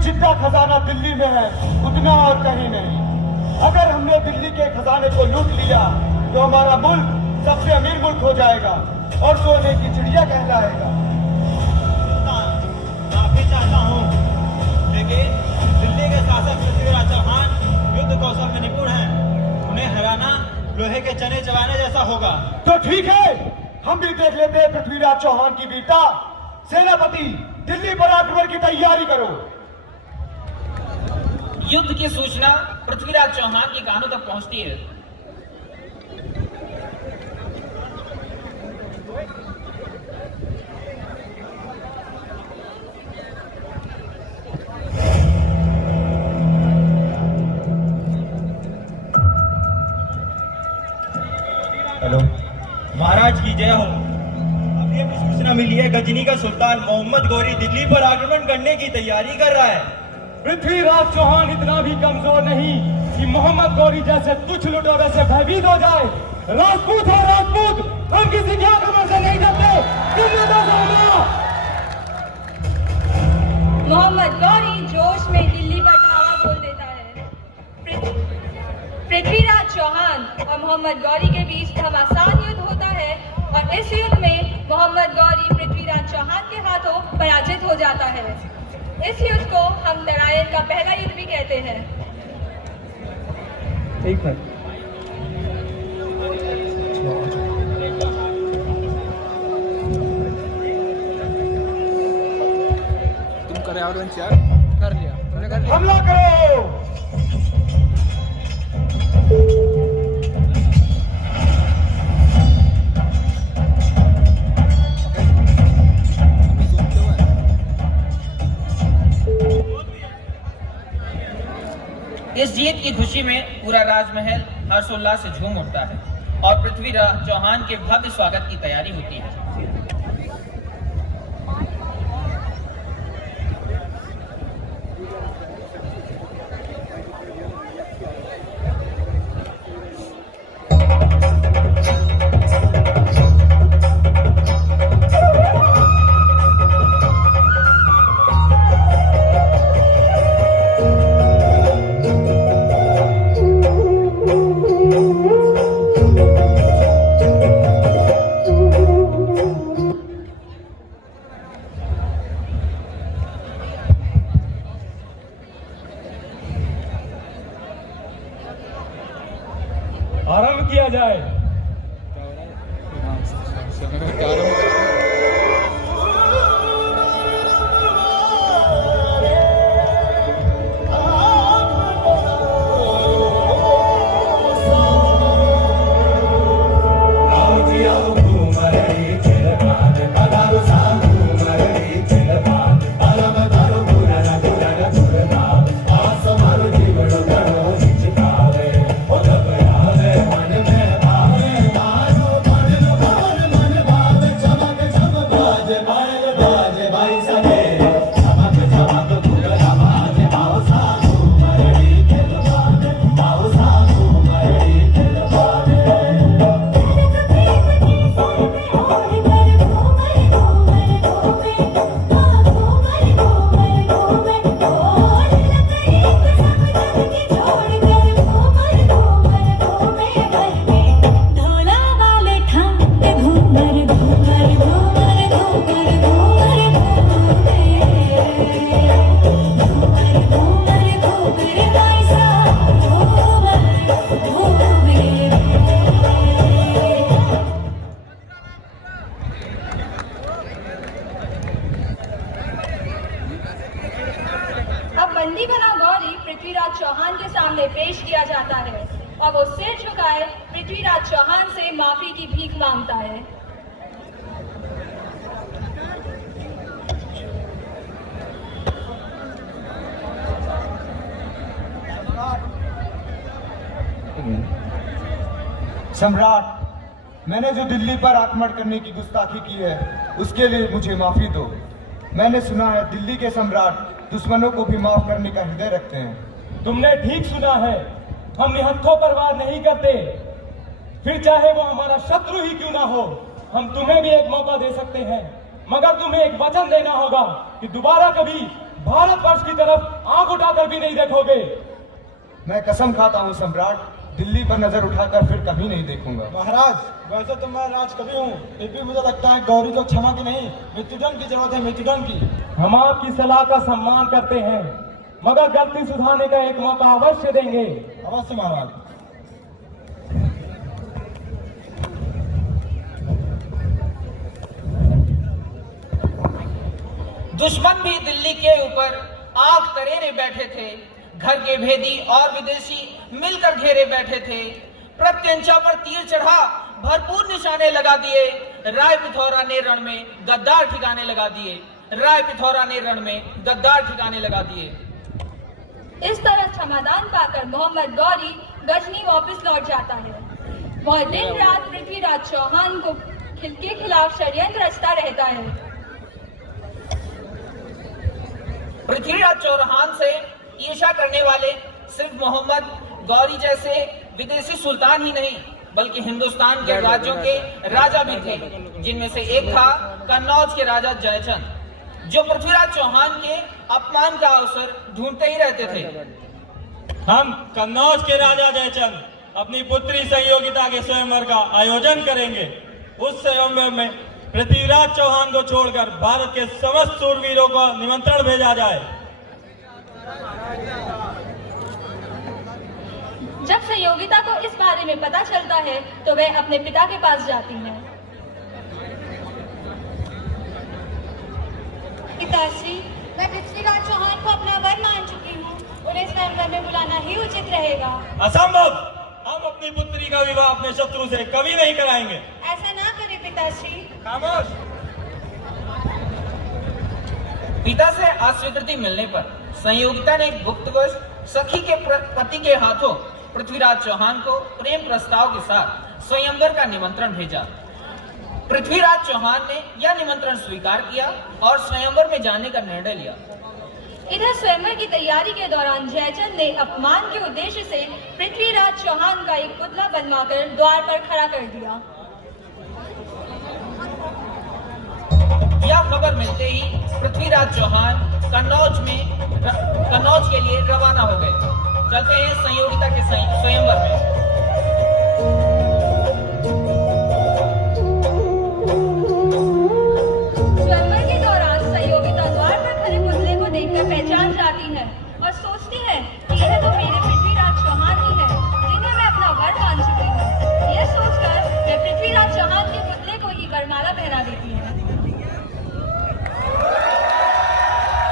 जितना खजाना दिल्ली में है उतना और कहीं नहीं। अगर हमने दिल्ली के खजाने को लूट लिया तो हमारा मुल्क सबसे अमीर मुल्क हो जाएगा और सोने की चिड़िया कहलाएगा। माफी चाहता हूँ, लेकिन दिल्ली के शासक पृथ्वीराज चौहान युद्ध कौशल में निपुण हैं। उन्हें हराना लोहे के चने चबाने जैसा होगा। तो ठीक है, हम भी देख लेते हैं पृथ्वीराज चौहान की वीरता। सेनापति, दिल्ली पर आक्रमण की तैयारी करो। युद्ध की सूचना पृथ्वीराज चौहान के कानों तक पहुंचती है। हेलो महाराज की जय हो। अभी अभी सूचना मिली है, गजनी का सुल्तान मोहम्मद गौरी दिल्ली पर आक्रमण करने की तैयारी कर रहा है। पृथ्वीराज चौहान इतना भी कमजोर नहीं कि मोहम्मद गौरी जैसे तुच्छ लुटेरे से भयभीत हो जाए। राजपूत है राजपूत, हम किसी के आक्रमण से नहीं डरते। मोहम्मद गौरी जोश में दिल्ली पर धावा बोल देता है। पृथ्वीराज चौहान और मोहम्मद गौरी के बीच घमासान युद्ध होता है और इस युद्ध में मोहम्मद गौरी पृथ्वीराज चौहान के हाथों पराजित हो जाता है। इस युद्ध को हम तराइन का पहला युद्ध भी कहते हैं। ठीक है। तुम करे और कर लिया, तुमने कर लिया। हमला करो। इस जीत की खुशी में पूरा राजमहल हर्षोल्लास से झूम उठता है और पृथ्वीराज चौहान के भव्य स्वागत की तैयारी होती है। आरंभ किया जाए। बंदी बना गौरी पृथ्वीराज चौहान के सामने पेश किया जाता है और वो सिर झुकाए पृथ्वीराज चौहान से माफी की भीख मांगता है। सम्राट, मैंने जो दिल्ली पर आक्रमण करने की गुस्ताखी की है उसके लिए मुझे माफी दो। मैंने सुना है दिल्ली के सम्राट दुश्मनों को भी माफ करने का हृदय रखते हैं। तुमने ठीक सुना है, हम निहत्थों पर वार नहीं करते, फिर चाहे वो हमारा शत्रु ही क्यों ना हो। हम तुम्हें भी एक मौका दे सकते हैं, मगर तुम्हें एक वचन देना होगा कि दोबारा कभी भारतवर्ष की तरफ आंख उठाकर भी नहीं देखोगे। मैं कसम खाता हूँ सम्राट, दिल्ली पर नजर उठाकर फिर कभी नहीं देखूंगा। महाराज, वैसे तो मैं राजकवि हूँ, फिर भी मुझे लगता है गौरी को क्षमा की नहीं, मृत्युदंड की जरूरत है, मृत्युदंड की। हम आपकी सलाह का सम्मान करते हैं, मगर गलती सुधारने का एक मौका अवश्य देंगे। अवश्य महाराज। दुश्मन भी दिल्ली के ऊपर आग तरेरे बैठे थे। घर के भेदी और विदेशी मिलकर घेरे बैठे थे। प्रत्यंचा पर तीर चढ़ा भरपूर निशाने लगा दिए। राय पिथौरा ने रण में गद्दार ठिकाने लगा दिए। राय पिथौरा ने रण में गद्दार ठिकाने लगा दिए। इस तरह क्षमादान पाकर मोहम्मद गौरी गजनी वापस लौट जाता है। वह दिन रात पृथ्वीराज चौहान को के खिलाफ षड्यंत्र रचता रहता है। पृथ्वीराज चौहान से ईर्ष्या करने वाले सिर्फ मोहम्मद गौरी जैसे विदेशी सुल्तान ही नहीं, बल्कि हिंदुस्तान के राज्यों के राजा भी थे, जिनमें से एक था कन्नौज के राजा जयचंद, जो पृथ्वीराज चौहान के अपमान का अवसर ढूंढते ही रहते थे। हम कन्नौज के राजा जयचंद अपनी पुत्री संयोगिता के स्वयंवर का आयोजन करेंगे। उस स्वयंवर में पृथ्वीराज चौहान को छोड़कर भारत के समस्त सूरवीरों को निमंत्रण भेजा जाए। जब संयोगिता को इस बारे में पता चलता है तो वह अपने पिता के पास जाती है। पिताश्री, मैं पृथ्वीराज चौहान को अपना वर मान चुकी हूँ। उन्हें स्वयंवर में बुलाना ही उचित रहेगा। असंभव! हम अपनी पुत्री का विवाह अपने शत्रु से कभी नहीं कराएंगे। ऐसा ना करें पिताश्री। खामोश! पिता से अस्वीकृति मिलने पर संयोगिता ने गुप्तवश सखी के पति के हाथों पृथ्वीराज चौहान को प्रेम प्रस्ताव के साथ स्वयंवर का निमंत्रण भेजा। पृथ्वीराज चौहान ने यह निमंत्रण स्वीकार किया और स्वयंवर में जाने का निर्णय लिया। इधर स्वयंवर की तैयारी के दौरान जयचंद ने अपमान के उद्देश्य से पृथ्वीराज चौहान का एक पुतला बनवाकर द्वार पर खड़ा कर दिया। यह खबर मिलते ही पृथ्वीराज चौहान कन्नौज के लिए रवाना हो गए। चलते हैं संयोगिता के स्वयंवर में। स्वयंवर के दौरान संयोगिता द्वार पर खड़े पुतले को देखकर पहचान जाती है और सोचती है कि यह तो मेरे पृथ्वीराज चौहान ही है, जिन्हें मैं अपना वर मान चुकी हूँ। यह सोचकर वे पृथ्वीराज चौहान के पुतले को ही वरमाला पहना देती है।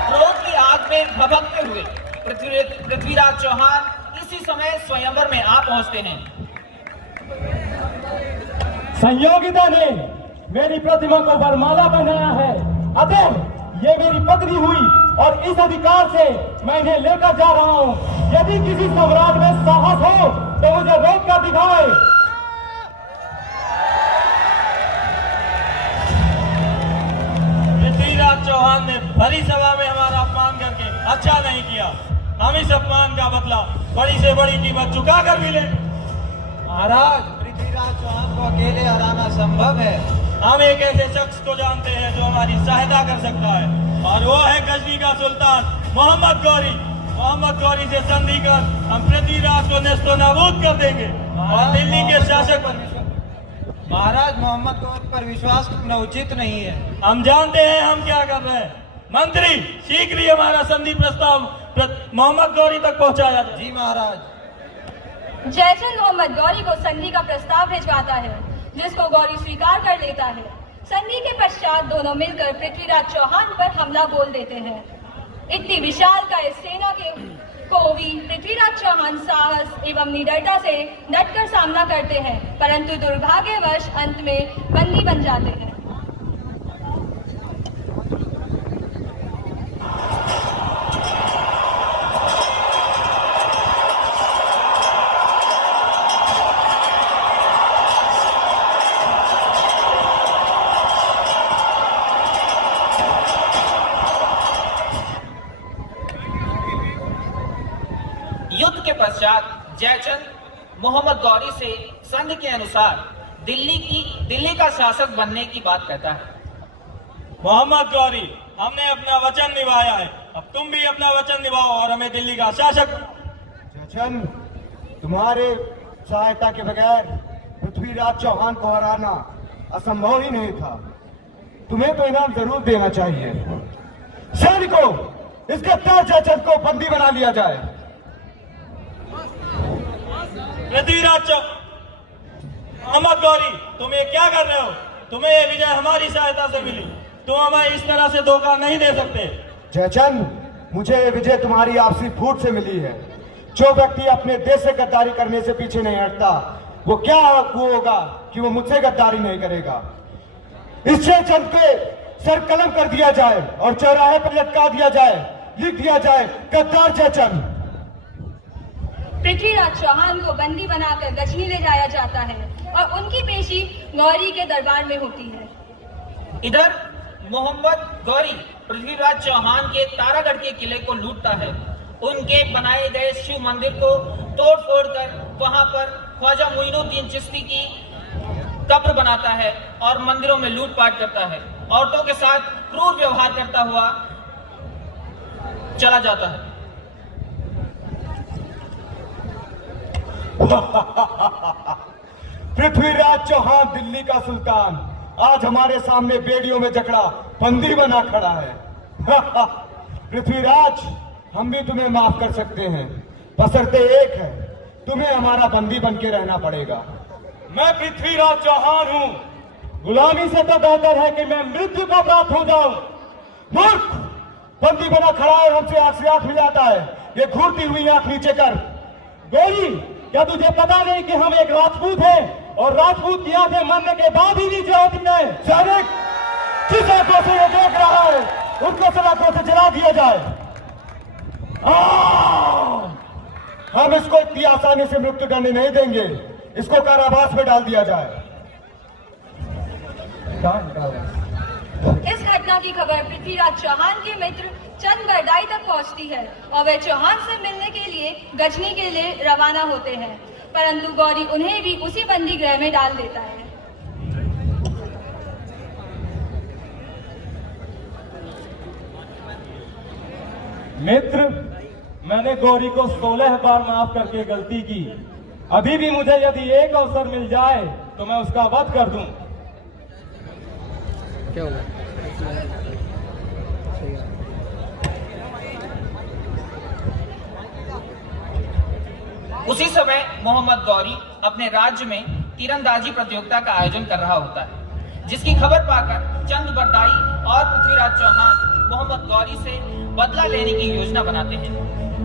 क्रोध की आग में भभकते हुए पृथ्वीराज चौहान इसी समय स्वयंवर में आ पहुंचते हैं। संयोगिता ने मेरी प्रतिमा को वरमाला पहनाया है, अतः ये मेरी पत्नी हुई और इस अधिकार से मैं इन्हें लेकर जा रहा हूँ। यदि किसी सम्राट में साहस हो तो मुझे रोक कर दिखाए। पृथ्वीराज चौहान ने भरी सभा में हमारा अपमान करके अच्छा नहीं किया। हम इस अपमान का बदला बड़ी से बड़ी कीमत चुका कर भी ले। महाराज, पृथ्वीराज चौहान को अकेले हराना संभव है। हम एक ऐसे शख्स को जानते हैं जो हमारी सहायता कर सकता है, और वो है गजनी का सुल्तान मोहम्मद गौरी। मोहम्मद गौरी से संधि कर हम पृथ्वीराज को नेस्तो नाबूद कर देंगे और दिल्ली के शासक महाराज, मोहम्मद गौरी पर विश्वास करना उचित नहीं है। हम जानते हैं हम क्या कर रहे हैं। मंत्री, शीघ्र ही हमारा संधि प्रस्ताव मोहम्मद गौरी तक पहुंचाया जाए। जी महाराज। जयचंद मोहम्मद गौरी को संधि का प्रस्ताव भिजवाता है, जिसको गौरी स्वीकार कर लेता है। संधि के पश्चात दोनों मिलकर पृथ्वीराज चौहान पर हमला बोल देते हैं। इतनी विशालकाय सेना को भी पृथ्वीराज चौहान साहस एवं निडरता से डटकर सामना करते हैं, परंतु दुर्भाग्यवश अंत में बंदी बन जाते हैं। युद्ध के पश्चात जयचंद मोहम्मद गौरी से संधि के अनुसार दिल्ली का शासक बनने की बात कहता है। मोहम्मद गौरी, हमने अपना वचन निभाया है अब तुम भी अपना वचन निभाओ और हमें दिल्ली का शासक। जयचंद, तुम्हारे सहायता के बगैर पृथ्वीराज चौहान को हराना असंभव ही नहीं था। तुम्हें तो इनाम जरूर देना चाहिए। सैनिकों, इस गद्दार जयचंद को बंदी बना लिया जाए। पृथ्वीराज मोहम्मद गौरी, तुम ये क्या कर रहे हो? तुम्हें ये विजय हमारी सहायता से मिली, तुम हमें इस तरह से धोखा नहीं दे सकते। जयचंद, मुझे ये विजय तुम्हारी आपसी फूट से मिली है। जो व्यक्ति अपने देश से गद्दारी करने से पीछे नहीं हटता, वो क्या वो होगा कि वो मुझसे गद्दारी नहीं करेगा। इस जयचंद के सर कलम कर दिया जाए और चौराहे पर लटका दिया जाए, लिख दिया जाए गद्दार जयचंद। पृथ्वीराज चौहान को बंदी बनाकर गजनी ले जाया जाता है और उनकी पेशी गौरी के दरबार में होती है। इधर मोहम्मद गौरी पृथ्वीराज चौहान के तारागढ़ के किले को लूटता है। उनके बनाए गए शिव मंदिर को तोड़ फोड़ कर वहां पर ख्वाजा मोइनुद्दीन चिश्ती की कब्र बनाता है और मंदिरों में लूटपाट करता है। औरतों के साथ क्रूर व्यवहार करता हुआ चला जाता है। पृथ्वीराज चौहान, दिल्ली का सुल्तान, आज हमारे सामने बेड़ियों में जकड़ा बंदी बना खड़ा है। पृथ्वीराज, हम भी तुम्हें माफ कर सकते हैं, बशर्ते एक है, तुम्हें हमारा बंदी बन के रहना पड़ेगा। मैं पृथ्वीराज चौहान हूँ। गुलामी से तो बेहतर है कि मैं मृत्यु को प्राप्त हो जाऊं। मूर्ख, बंदी बना खड़ा है, हमसे आंख से आंख मिलाता है। ये घूरती हुई आंख नीचे कर। गोरी, क्या तुझे पता नहीं कि हम एक राजपूत हैं और राजपूत की आंखें मरने के बाद ही नीचे होती है। सैनिक, जिस आंखों से ये देख रहा है उनको सलाखों से जला दिया जाए। हम इसको इतनी आसानी से मृत्यु दंड नहीं देंगे, इसको कारावास में डाल दिया जाए। इस घटना की खबर पृथ्वीराज चौहान के मित्र चंद बरदाई तक पहुंचती है और वे चौहान से मिलने के लिए गजनी के लिए रवाना होते हैं, परंतु गौरी उन्हें भी उसी बंदी गृह में डाल देता है। मित्र, मैंने गौरी को 16 बार माफ करके गलती की। अभी भी मुझे यदि एक अवसर मिल जाए तो मैं उसका वध कर दूं। क्या हुआ? उसी समय मोहम्मद गौरी अपने राज्य में तीरंदाजी प्रतियोगिता का आयोजन कर रहा होता है, जिसकी खबर पाकर चंद बरदाई और पृथ्वीराज चौहान मोहम्मद गौरी से बदला लेने की योजना बनाते हैं।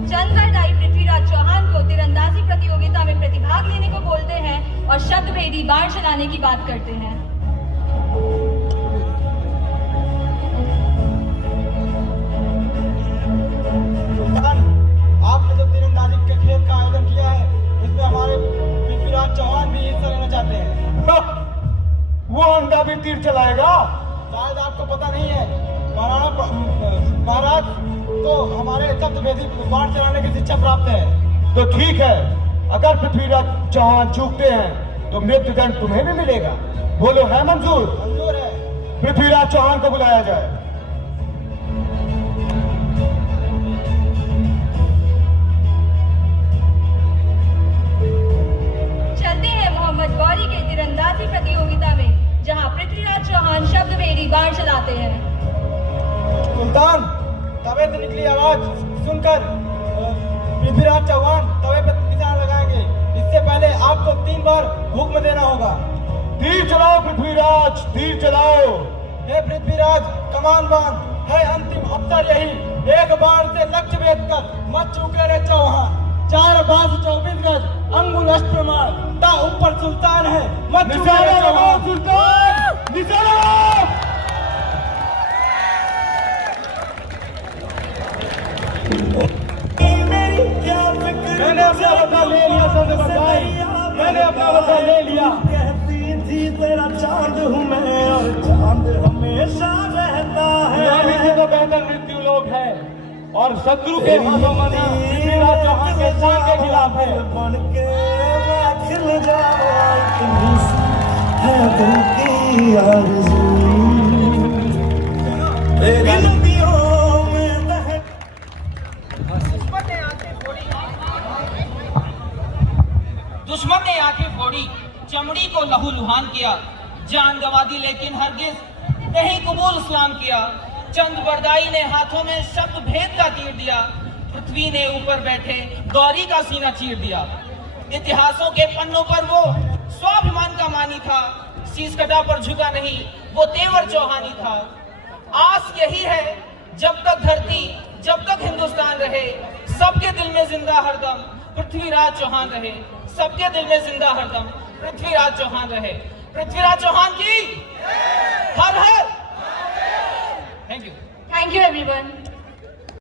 चंद बरदाई पृथ्वीराज चौहान को तीरंदाजी प्रतियोगिता में प्रतिभाग लेने को बोलते हैं और शब्द भेदी बाण चलाने की बात करते हैं। आपने जो तीरंदाजी के खेल का आयोजन किया है, इसमें हमारे पृथ्वीराज चौहान भी हिस्सा लेना चाहते हैं। वो अंडा भी तीर चलाएगा? शायद आपको पता नहीं है, महाराज तो हमारे शब्द भेदी बाण चलाने की शिक्षा प्राप्त है। तो ठीक है, अगर पृथ्वीराज चौहान चूकते हैं तो मृत्युदंड तुम्हें भी मिलेगा। बोलो, है मंजूर? मंजूर है। पृथ्वीराज चौहान को बुलाया जाए। चलते हैं मोहम्मद गौरी के तीरंदाजी प्रतियोगिता में, जहां पृथ्वीराज चौहान शब्द भेदी बाण चलाते हैं। सुल्तान, तवे से निकली आवाज सुनकर पृथ्वीराज चौहान तवे पर निशान लगाएंगे। इससे पहले आपको 3 बार हुक्म देना होगा। तीर चलाओ पृथ्वीराज, तीर चलाओ। हे पृथ्वीराज, कमान बांध, है अंतिम अवसर यही। एक बाण से लक्ष्य भेद कर मत चूके रे चौहान। 4 बाज 24 गज अंगुल अष्टप्रमाण, ता ऊपर सुल्तान है, मत चूके रे चौहान। सुल्तान, निशाना! मैंने अपना वतन ले लिया सर बरदाई, मैंने अपना वतन ले लिया। कहती थी तेरा चांद हूँ मैं और चांद हमेशा रहता है। गुलामी से तो बेहतर मृत्यु लोग है और शत्रु के हाथों मरना पृथ्वीराज चौहान के शान के खिलाफ है। बन के मैं खिल जाऊं, इतनी है दिल की आरज़ू। तेरी नदियों में जान गंवा दी लेकिन हरगिज नहीं कबूल इस्लाम किया। चंद बरदाई ने हाथों में शब्द भेद का तीर दिया, पृथ्वी ने ऊपर बैठे गौरी का सीना चीर दिया। इतिहासों के पन्नों पर वो स्वाभिमान का मानी था, शीश कटा पर झुका नहीं वो तेवर चौहानी था। आस यही है जब तक धरती जब तक हिंदुस्तान रहे, सबके दिल में जिंदा हरदम पृथ्वीराज चौहान रहे, सबके दिल में जिंदा हरदम पृथ्वीराज चौहान रहे। पृथ्वीराज चौहान की हर हर। Thank you Thank you everyone.